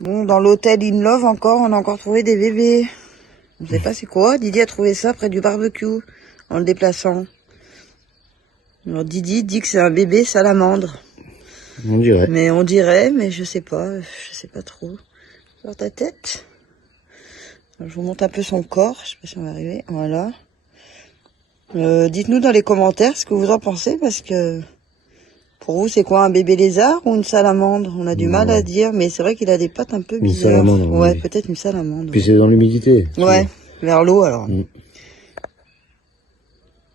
Bon, dans l'hôtel In Love encore, on a encore trouvé des bébés. On ne sait pas c'est quoi. Didier a trouvé ça près du barbecue en le déplaçant. Alors Didier dit que c'est un bébé salamandre. On dirait. Mais on dirait, mais je sais pas trop. Sur ta tête. Alors, je vous montre un peu son corps, je sais pas si on va arriver. Voilà. Dites-nous dans les commentaires ce que vous en pensez, parce que pour vous c'est quoi, un bébé lézard ou une salamandre? On a du mal à dire, mais c'est vrai qu'il a des pattes un peu bizarres. Une salamandre. Ouais, Oui. peut-être une salamandre. Puis c'est dans l'humidité. Ouais, vers l'eau alors. Mm.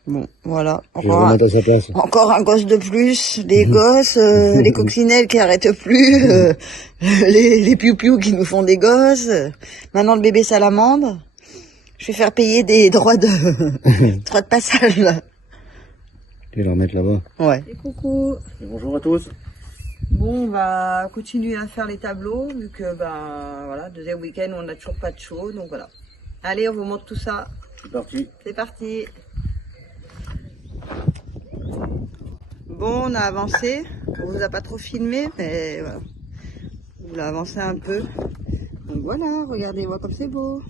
Bon, voilà. Je vais le remettre à sa place. Encore un gosse de plus, les gosses, les coccinelles qui arrêtent plus, les piou-piou qui nous font des gosses. Maintenant le bébé salamandre. Je vais faire payer des droits de passage là. Je vais le remettre là-bas. Ouais. Et coucou. Et bonjour à tous. Bon, on va continuer à faire les tableaux vu que voilà, deuxième week-end on n'a toujours pas de show, donc voilà. Allez, on vous montre tout ça. C'est parti. C'est parti. Bon, on a avancé. On vous a pas trop filmé, mais voilà. On a avancé un peu. Donc voilà, regardez-moi comme c'est beau.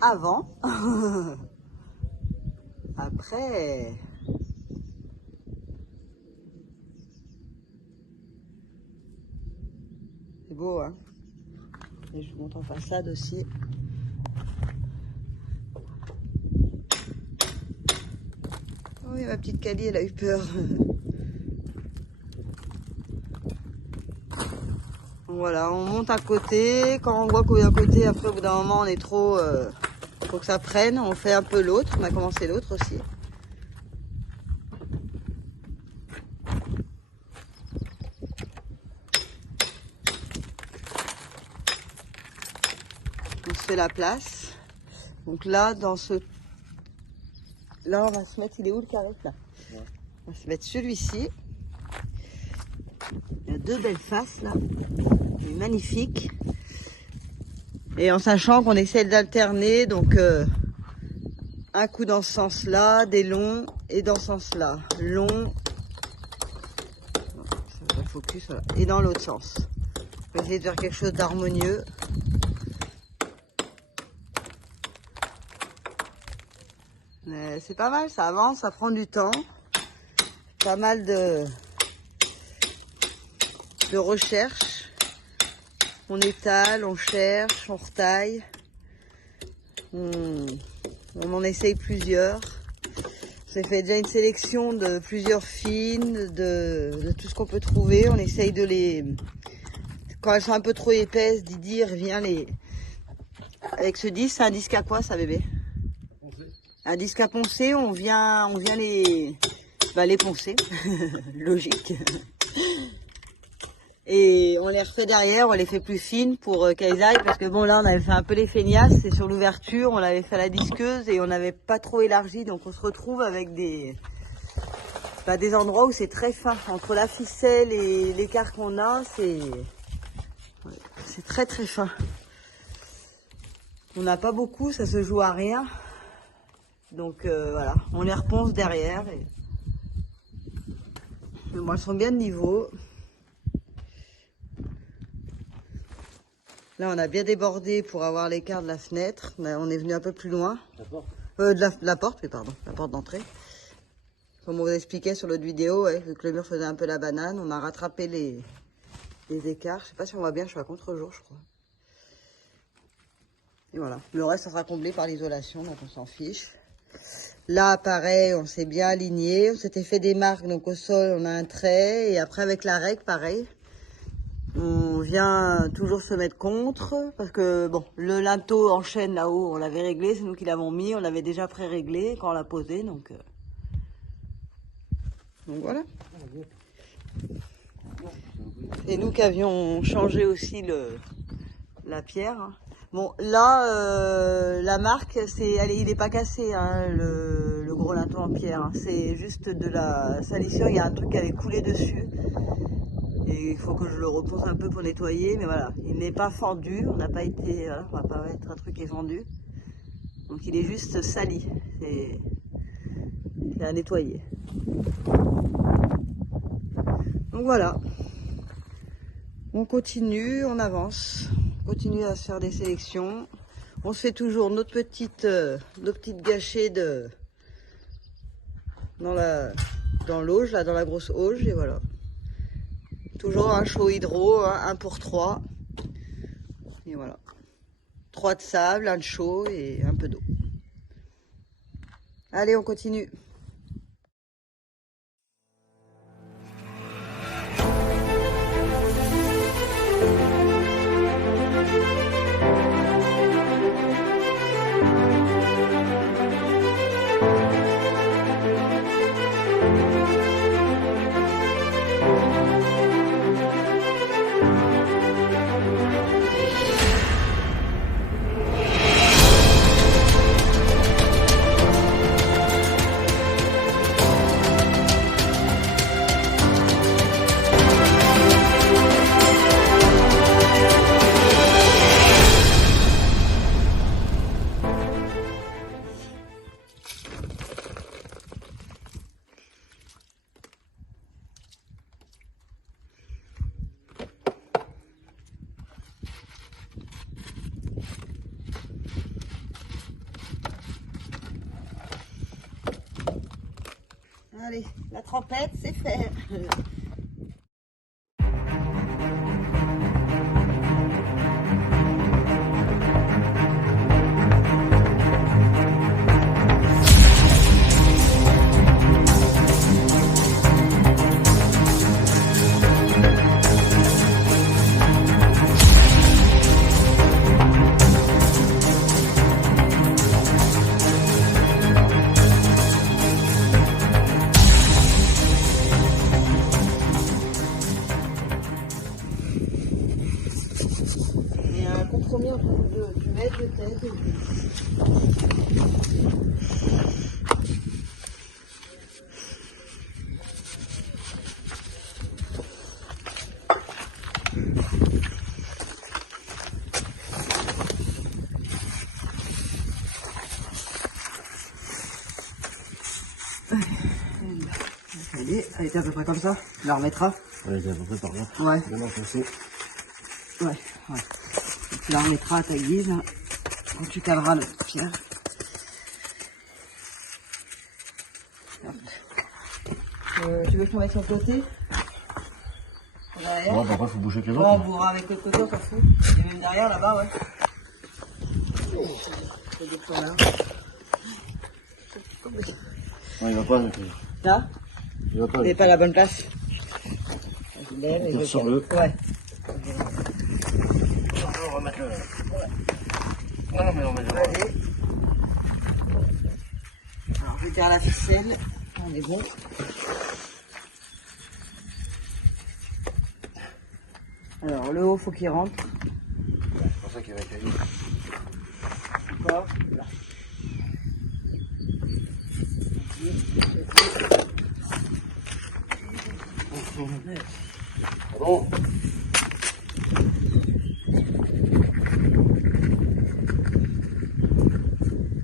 Avant. Après. C'est beau, hein. Et je vous montre en façade aussi. Oh, et ma petite Cali, elle a eu peur. Voilà, on monte à côté. Quand on voit qu'on est à côté, après au bout d'un moment on est trop... faut que ça prenne. On fait un peu l'autre. On a commencé l'autre aussi. On se fait la place. Donc là, dans ce... Là, on va se mettre... Il est où le carré là? On va se mettre celui-ci. Il y a deux belles faces là. Il est magnifique. Et en sachant qu'on essaie d'alterner, donc un coup dans ce sens-là, des longs, et dans ce sens-là. Long. Ça va focus, voilà. Et dans l'autre sens. On va essayer de faire quelque chose d'harmonieux. C'est pas mal, ça avance, ça prend du temps. Pas mal de recherche. On étale, on cherche, on retaille. On en essaye plusieurs. J'ai fait déjà une sélection de plusieurs fines, de tout ce qu'on peut trouver. On essaye de les... Quand elles sont un peu trop épaisses, Didier revient les... Avec ce disque, c'est un disque à quoi ça, bébé? Un disque à poncer, on vient les poncer, logique. Et on les refait derrière, on les fait plus fines pour qu'elles aillent, parce que bon là on avait fait un peu les feignasses, c'est sur l'ouverture, on l'avait fait à la disqueuse et on n'avait pas trop élargi, donc on se retrouve avec des endroits où c'est très fin. Entre la ficelle et l'écart qu'on a, c'est très très fin. On n'a pas beaucoup, ça se joue à rien. Donc voilà, on les reponce derrière. Mais bon, elles sont bien de niveau. Là, on a bien débordé pour avoir l'écart de la fenêtre. On est venu un peu plus loin. La porte de la porte, oui, pardon, la porte d'entrée. Comme on vous expliquait sur l'autre vidéo, ouais, vu que le mur faisait un peu la banane, on a rattrapé les écarts. Je sais pas si on voit bien, je suis à contre-jour, je crois. Et voilà, le reste, ça sera comblé par l'isolation, donc on s'en fiche. Là, pareil, on s'est bien aligné. On s'était fait des marques, donc au sol, on a un trait. Et après, avec la règle, pareil. On vient toujours se mettre contre. Parce que, bon, le linteau en chaîne là-haut, on l'avait réglé. C'est nous qui l'avons mis. On l'avait déjà pré-réglé quand on l'a posé. Donc voilà. C'est nous qui avions changé aussi la pierre. Hein. Bon, là, la marque, il n'est pas cassé, hein, le gros linteau en pierre. Hein. C'est juste de la salissure, il y a un truc qui avait coulé dessus. Et il faut que je le repose un peu pour nettoyer. Mais voilà, il n'est pas fendu, on n'a pas été... Voilà, on va pas mettre un truc qui est fendu. Donc il est juste sali. C'est à nettoyer. Donc voilà, on continue, on avance, on continue à se faire des sélections. On se fait toujours nos petites gâchées dans l'auge, là, dans la grosse auge, et voilà. Toujours un chaud hydro, hein, 1 pour 3. Et voilà. 3 de sable, 1 de chaud et un peu d'eau. Allez, on continue. Allez, la trempette, c'est fait. Compromis entre vous deux, tu mets, je t'aide. Elle était à peu près comme ça, tu la remettras. Elle était à peu près par là. Ouais. Bien enfoncée. Ouais. Tu la remettras à ta guise, hein, quand tu caleras la pierre. Tu veux que je te mette sur le côté? Derrière? Non, parfois, il faut bouger avec les On autres. bourra avec le côté, on s'en fout. Et même derrière, là-bas, ouais. C'est des points, là. Non, il va pas. Là? Il va pas. Il n'est pas à la bonne place. Sur le. Ouais. On va mettre le. Non, mais on va mettre le. Allez. Alors, je vais faire la ficelle. On est bon. Alors, le haut, faut qu'il rentre. C'est pour ça qu'il va cailler. Encore. Là. Bon.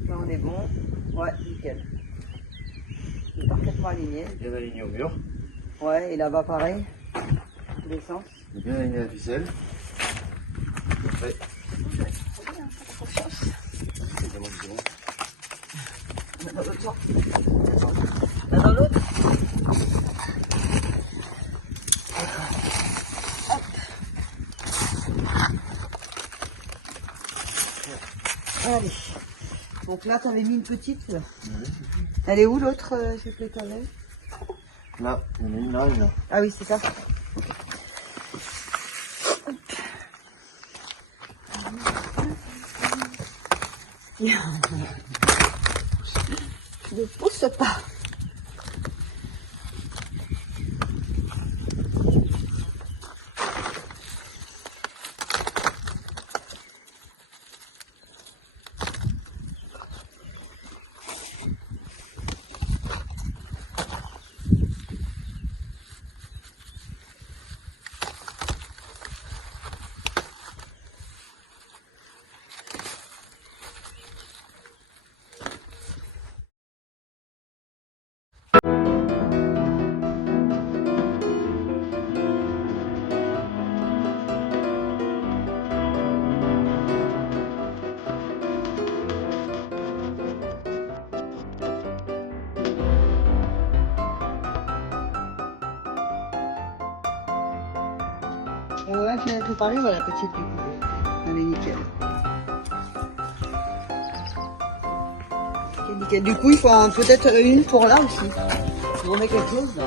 Là, on est bon. Ouais, nickel. C'est parfaitement aligné. Bien aligné au mur. Ouais, et là-bas, pareil. Dans tous les sens. Bien aligné à la ficelle. Parfait. Dans l'autre sens. Là, dans l'autre. Allez. Donc là, t'avais mis une petite. Là. Elle est où l'autre, s'il te plaît, t'avais? Là, il y en a une là, une là. Ah oui, c'est ça. Ne pousse pas. Ouais, je viens de préparer, voilà, la petite du coup. Elle est nickel. Ok, nickel. Du coup, il faut peut-être une pour là aussi. On remet quelque chose là.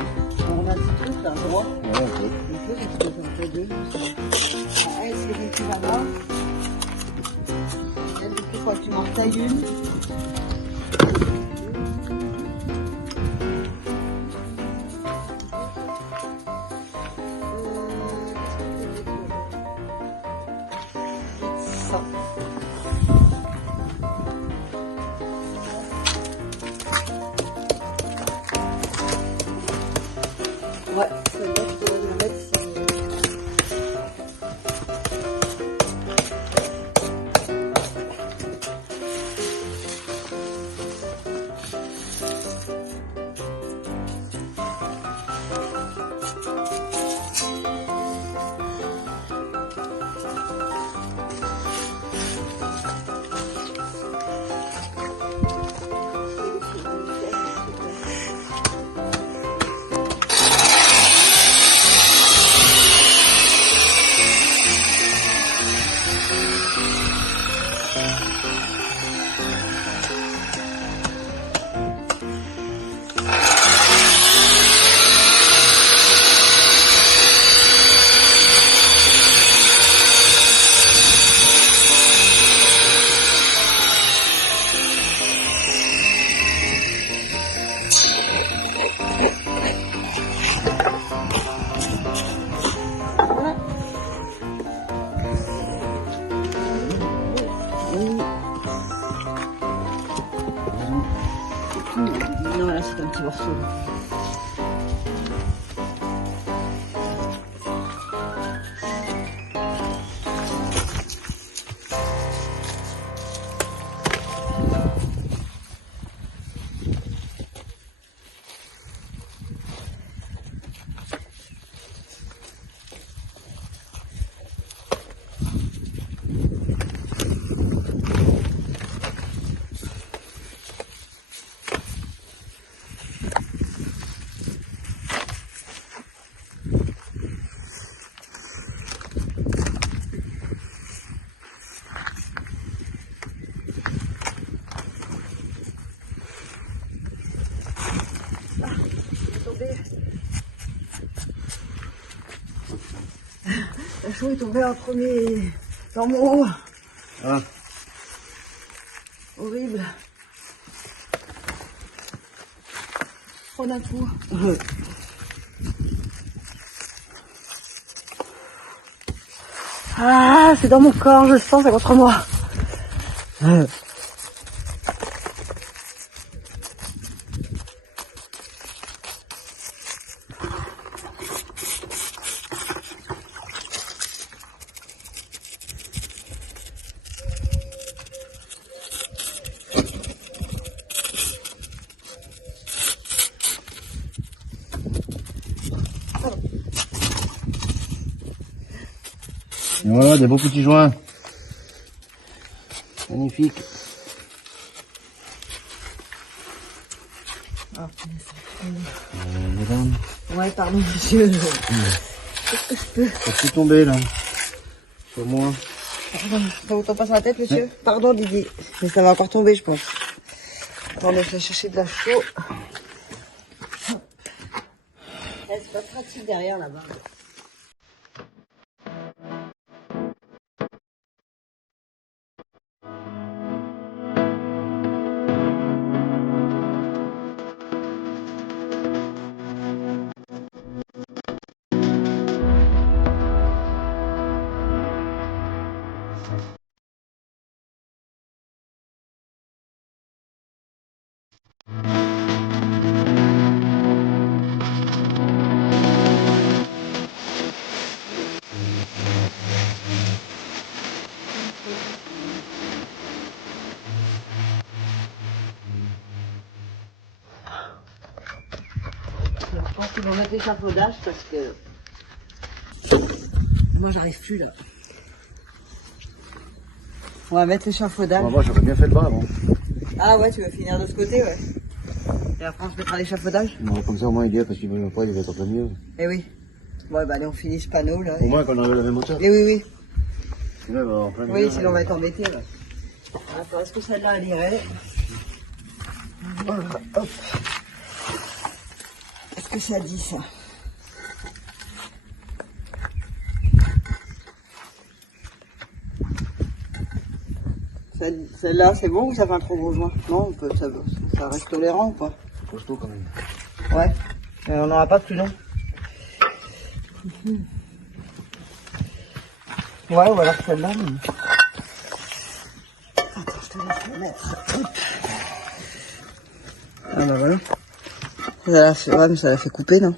On remet un petit truc là, tu vois. Ouais, un peu. Un peu, parce que ça fait deux. Ah, elle, c'est les qui va là. Elle, du coup, il faut que tu m'en tailles une. Ça. Ouais, celle-là, je pourrais la mettre si... Non, là, c'est un petit morceau. La chou est tombée en premier dans mon haut. Ah. Horrible. Prends un coup. Ah, c'est dans mon corps, je le sens, c'est contre moi. Et voilà, des beaux petits joints. Magnifique. Ah, Mesdames. ouais, pardon, monsieur. Ça peut tomber là. Sur moi. Pardon, ça vous tombe pas sur la tête, monsieur? Pardon, Didier. Mais ça va encore tomber, je pense. Attendez, je vais chercher de la chaux. C'est pas pratique derrière là-bas. Je pense qu'ils vont mettre l'échafaudage parce que moi j'arrive plus là. On va mettre l'échafaudage. Moi j'aurais bien fait le bas avant. Ah ouais, tu veux finir de ce côté, ouais. Et après on se mettra l'échafaudage. Non, comme ça au moins il y est parce qu'il va pas, il va être en plein milieu. Eh oui. Ouais, bah allez, on finit ce panneau là. Au moins qu'on avait la même hauteur. Et oui, oui. Sinon, elle va en plein Oui, milieu, sinon on va être embêté là. Attends, est-ce que celle-là elle irait? Voilà, hop. Est-ce que ça dit ça? Celle-là, c'est bon ou ça fait un trop gros joint? Non, on peut, ça reste tolérant ou pas? C'est costaud quand même. Ouais, mais on n'aura pas plus long. Ouais, ou alors celle-là. Mais... Attends, je te laisse la mettre. Ah bah voilà. Ouais, mais ça l'a fait couper, non?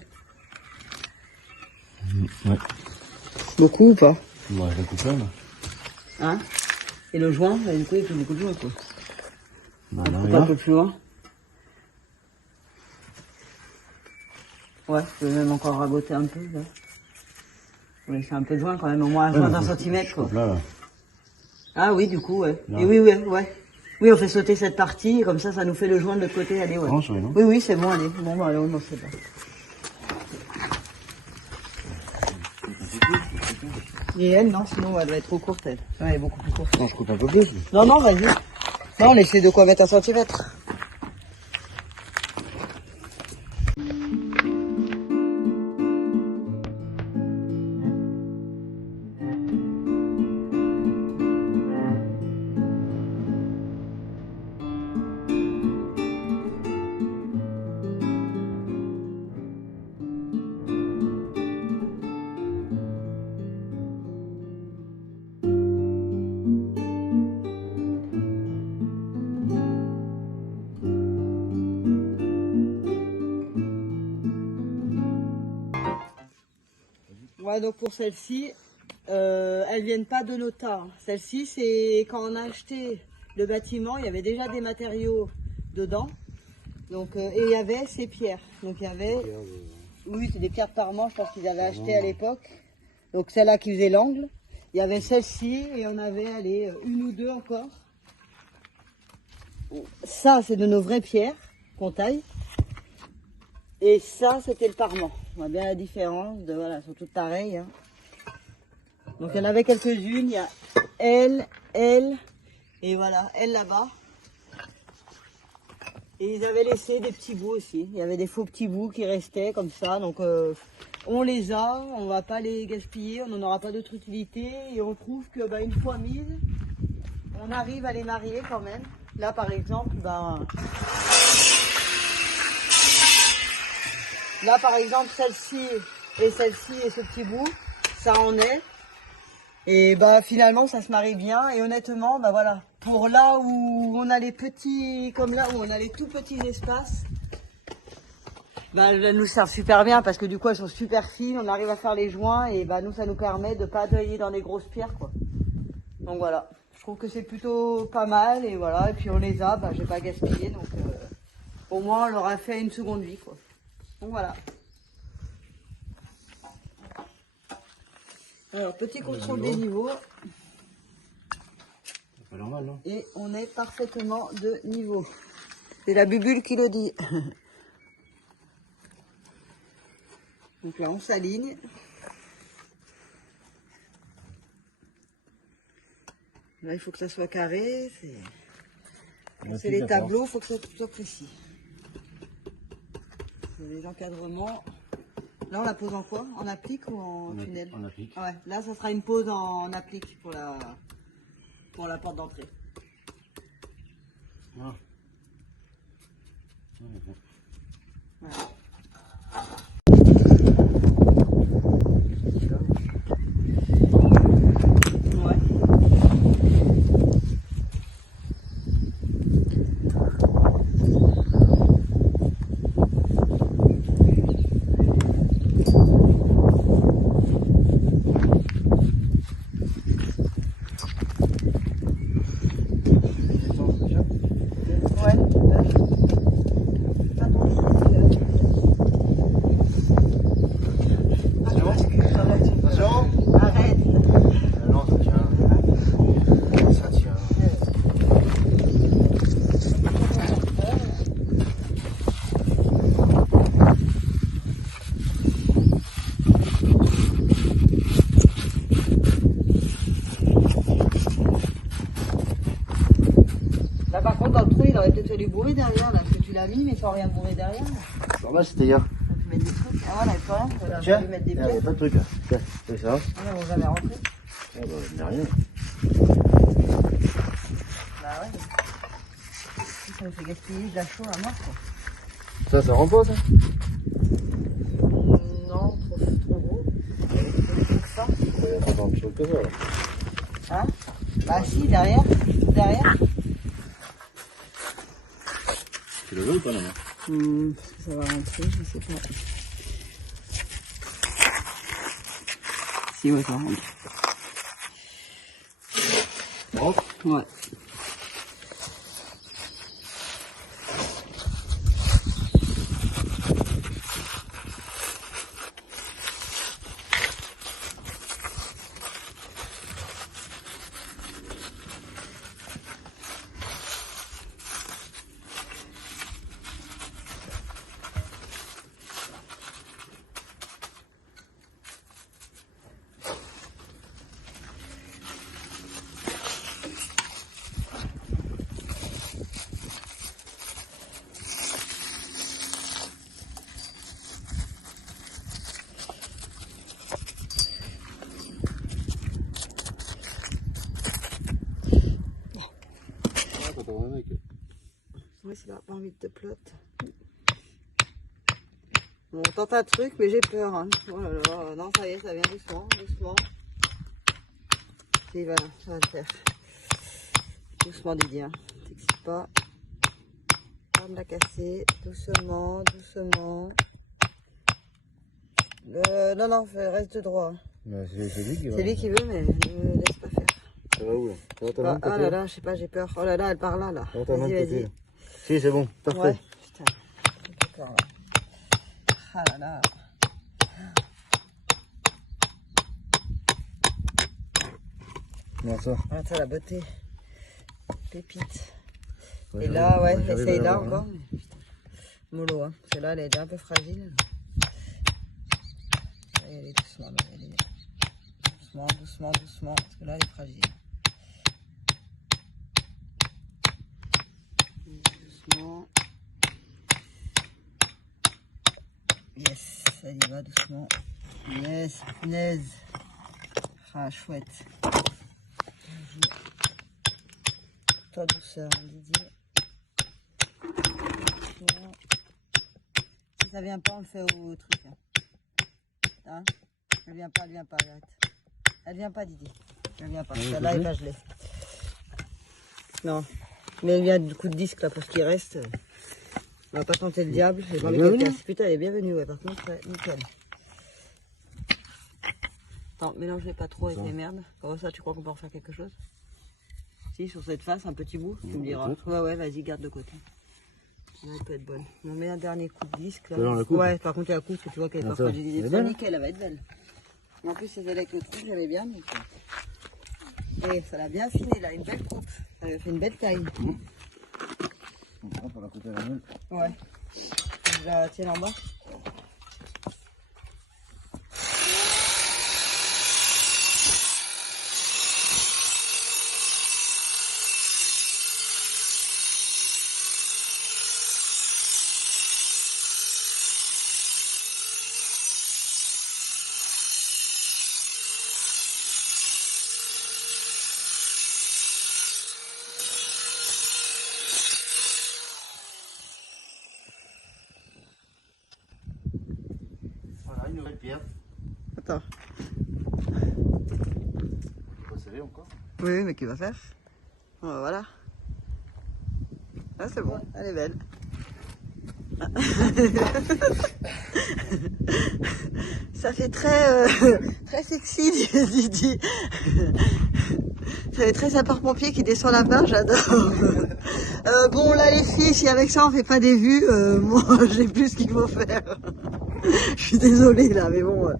Ouais. Beaucoup ou pas? Moi, je l'ai coupé là. Hein? Et le joint, bah, du coup, il fait beaucoup de joint, quoi. Bah, On non, coupe rien. un peu plus loin. Ouais, je peux même encore raboter un peu, là. On laisse un peu de joint quand même, au moins un joint d'un centimètre, quoi. Là. Ah oui, du coup, ouais. Là. Et oui, ouais, ouais. Oui, on fait sauter cette partie, et comme ça nous fait le joint de l'autre côté, allez, ouais. Tranche, ouais, non? Oui, oui, c'est bon, allez. Bon, bah, allez, on en sait pas. Et elle, non, sinon elle va être trop courte, elle. Ouais, elle est beaucoup plus courte. Non, je coupe un peu plus. Non, non, vas-y. Non, on essaie de quoi mettre un centimètre. Ouais, donc pour celle-ci, elles viennent pas de Nota. Celle-ci, c'est quand on a acheté le bâtiment, il y avait déjà des matériaux dedans. Donc, et il y avait ces pierres. Donc il y avait, oui, c'est des pierres de Parement, je pense qu'ils avaient acheté à l'époque. Donc celle-là qui faisait l'angle. Il y avait celle-ci et on avait, allez, une ou deux encore. Ça, c'est de nos vraies pierres qu'on taille. Et ça, c'était le Parement. On voit bien la différence. Voilà, elles sont toutes pareilles. Hein. Donc il y en avait quelques-unes. Il y a elle, et voilà, elle là-bas. Et ils avaient laissé des petits bouts aussi. Il y avait des faux petits bouts qui restaient comme ça. Donc on les a, on va pas les gaspiller, on n'en aura pas d'autre utilité. Et on trouve que bah, une fois mises, on arrive à les marier quand même. Là par exemple, là par exemple celle-ci et ce petit bout, ça en est. Et bah finalement ça se marie bien et honnêtement bah voilà, pour là où on a les petits, comme là où on a les tout petits espaces, bah elles nous servent super bien parce que du coup elles sont super fines, on arrive à faire les joints et bah nous ça nous permet de pas tailler dans les grosses pierres quoi. Donc voilà, je trouve que c'est plutôt pas mal et voilà, et puis on les a, bah j'ai pas gaspillé donc au moins on leur a fait une seconde vie quoi. Donc voilà. Alors, petit contrôle des niveaux. C'est pas normal, non? Et on est parfaitement de niveau. C'est la bubule qui le dit. Donc là, on s'aligne. Là, il faut que ça soit carré. C'est les tableaux, il faut que ça soit précis. Les encadrements. Là, on la pose en quoi? En applique ou en tunnel? En applique. Ouais, là, ça sera une pose en applique pour la porte d'entrée. Ah. Voilà. Ouais. t'aurais peut-être fallu bourrer derrière, là, parce que tu l'as mis, mais sans rien bourrer derrière. Normal, c'était hier. Ça peut mettre des trucs. Ah voilà, il faut rien. Voilà, Tiens, on peut mettre des il n'y a pièces. pas de truc là. Tiens, c'est ça. Voilà, on va jamais rentrer. Ah bah, il n'y a rien. Bah ouais. Ça me fait gaspiller de la chaux à mort, quoi. Ça rentre pas, ça? Non, trop gros. C'est que ça. Ça va plus chaud que ça, là. Hein? Bah si, derrière. Tout derrière. Tu le veux ou pas, non? Ça va rentrer, je sais pas. Si, ouais, ça rentre. Rentre? Ouais. Ouais, c'est pas envie de te plotte. Bon, on tente un truc, mais j'ai peur. Hein. Oh là là, non, ça y est, ça vient doucement, doucement. Et voilà, ça va le faire. Doucement, Didier. Hein. T'excites pas. Pas de la casser. Doucement, doucement. Non, reste droit. Hein. Bah, c'est lui qui va. C'est lui qui veut, mais ne laisse pas faire. Ça va où, là? Ça va ta main, Ah là là, je sais pas, j'ai peur. Oh là là, elle part là. Ça va ta main de Vas-y, côté, vas-y. là. Si, c'est bon, parfait. Ouais, putain, j'ai peur là. Ah là là. Non, ça. Ah, ça, la beauté. Pépite. Ouais, Et là, ouais, j'arrive à essaye là l'avoir, encore. Mais putain. Mollo, hein. Celle-là, elle est déjà un peu fragile. Allez, allez, doucement, là, allez. Doucement, doucement, doucement. Parce que là, elle est fragile. Doucement. Yes, ça y va doucement. Yes, punaise. Ah, chouette. Toi, douceur, Didier. Doucement. Si ça vient pas, on le fait au truc. Hein, elle vient pas, arrête. Elle vient pas, Didier. Elle vient pas. Celle-là, elle est pas gelée. Non. Mais elle vient du coup de disque, là, pour ce qui reste. On va pas tenter le diable. J'ai pas envie qu'elle casse. Putain, elle est bienvenue, ouais. Par contre, ouais, nickel. Attends, mélange-les pas trop avec les merdes. Comment ça, tu crois qu'on peut en faire quelque chose? Si, sur cette face, un petit bout, tu me diras. Ouais, vas-y, garde de côté. Elle peut être bonne. On met un dernier coup de disque. Là. Ouais, par contre, il y a un coup, que tu vois qu'elle est pas fragilisée. C'est nickel, elle va être belle. En plus, c'est avec le truc, j'aimais bien. Et ça l'a bien affiné, là, une belle coupe. Ça lui a fait une belle taille. Pour la côté de la meule. Ouais. Je la tiens en bas. Voilà, une nouvelle pierre. Attends. Tu peux serrer encore? Oui, mais qui va faire? Voilà. Ah, c'est bon, elle est belle. Ça fait très, très sexy, Didi. Ça fait très sapeur-pompier qui descend la barre, j'adore. Bon, là, les filles, si avec ça on fait pas des vues, moi, j'ai plus ce qu'il faut faire. Je suis désolée, là, mais bon.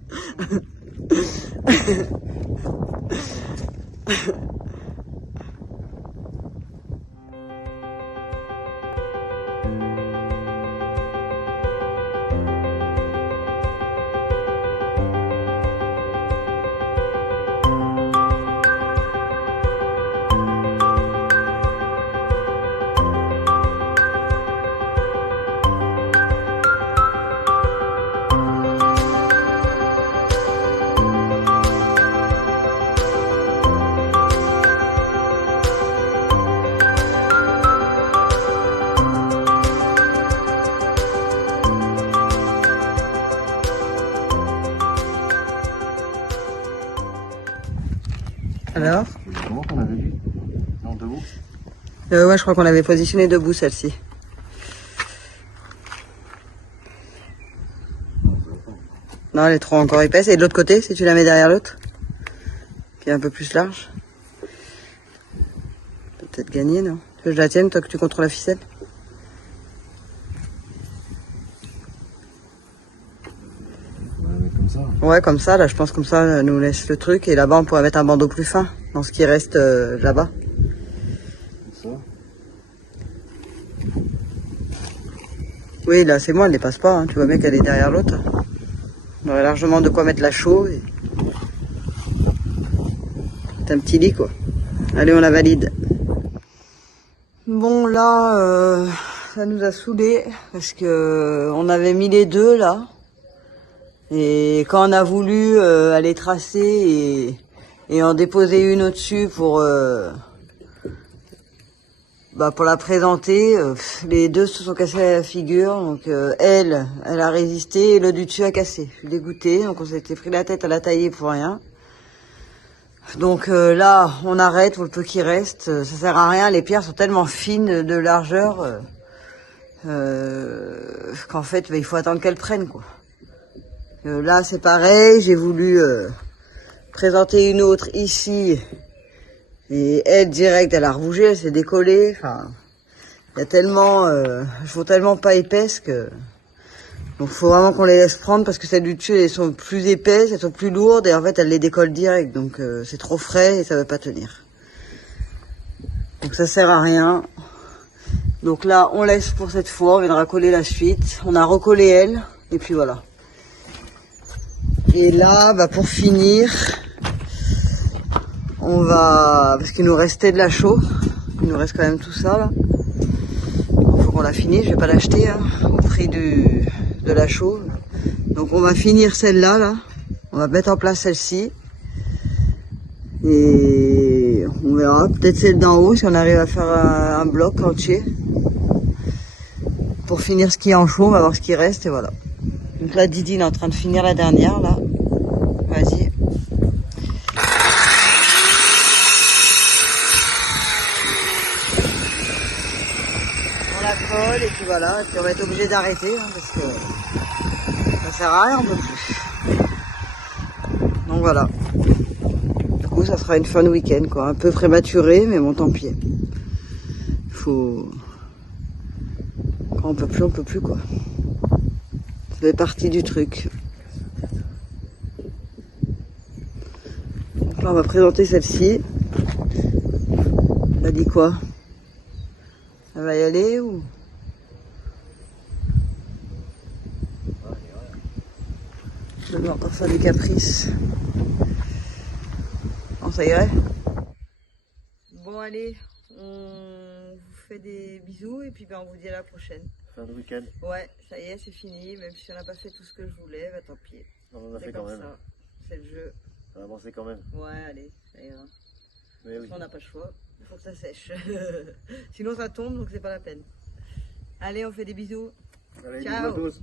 Alors Comment qu'on avait vu? Non, debout. Ouais, je crois qu'on l'avait positionnée debout celle-ci. Non, elle est trop encore épaisse. Et de l'autre côté, si tu la mets derrière l'autre, qui est un peu plus large. Peut-être gagner, non? Tu veux que je la tienne, toi, que tu contrôles la ficelle? Ouais, comme ça. Ouais, comme ça, là, je pense comme ça, elle nous laisse le truc. Et là-bas, on pourrait mettre un bandeau plus fin, dans ce qui reste là-bas. Ça. Oui, là, c'est moi, elle dépasse pas. Hein. Tu vois bien qu'elle est derrière l'autre. On aurait largement de quoi mettre la chaux. Et... c'est un petit lit, quoi. Allez, on la valide. Bon, là, ça nous a saoulés parce que on avait mis les deux, là. Et quand on a voulu aller tracer et en déposer une au-dessus pour la présenter, les deux se sont cassés la figure. Donc elle a résisté et le du dessus a cassé. Je suis dégoûtée, donc on s'était pris la tête à la tailler pour rien. Donc là, on arrête pour le peu qui reste. Ça sert à rien, les pierres sont tellement fines de largeur qu'en fait, il faut attendre qu'elles prennent, quoi. Là, c'est pareil, j'ai voulu présenter une autre ici. Et elle, direct, elle a rebougé, elle s'est décollée. Enfin, il y a tellement... elles sont tellement pas épaisses que... donc, il faut vraiment qu'on les laisse prendre parce que celles du dessus, elles sont plus épaisses, elles sont plus lourdes. Et en fait, elles les décollent direct. Donc, c'est trop frais et ça va pas tenir. Donc, ça sert à rien. Donc là, on laisse pour cette fois. On viendra coller la suite. On a recollé elle. Et puis voilà. Et là, pour finir, on va, parce qu'il nous restait de la chaux, il nous reste quand même tout ça là. Il faut qu'on la finisse, je vais pas l'acheter hein, au prix de la chaux. Donc on va finir celle-là, là. On va mettre en place celle-ci. Et on verra, peut-être celle d'en haut, si on arrive à faire un bloc entier. Pour finir ce qui est en chaux, on va voir ce qui reste et voilà. Donc là, Didi il est en train de finir la dernière là. Vas-y. On la colle et puis voilà. Et puis on va être obligé d'arrêter hein, parce que ça sert à rien, on peut plus. Donc voilà. Du coup, ça sera une fin de week-end quoi. Un peu prématuré, mais bon, tant pis. Faut. Quand on peut plus quoi. Ça fait partie du truc. Donc là, on va présenter celle-ci. Elle a dit quoi? Elle va y aller ou? Je dois encore faire des caprices. Bon, ça irait? Bon, allez, on vous fait des bisous et puis on vous dit à la prochaine. Fin de week-end. Ouais, ça y est, c'est fini. Même si on n'a pas fait tout ce que je voulais, tant pis. On en a C'est fait quand comme même. ça. C'est le jeu. On a avancé quand même. Ouais, allez, ça ira. Mais oui. On n'a pas le choix. Il faut que ça sèche. Sinon, ça tombe, donc c'est pas la peine. Allez, on fait des bisous. Allez, Ciao. bisous à tous.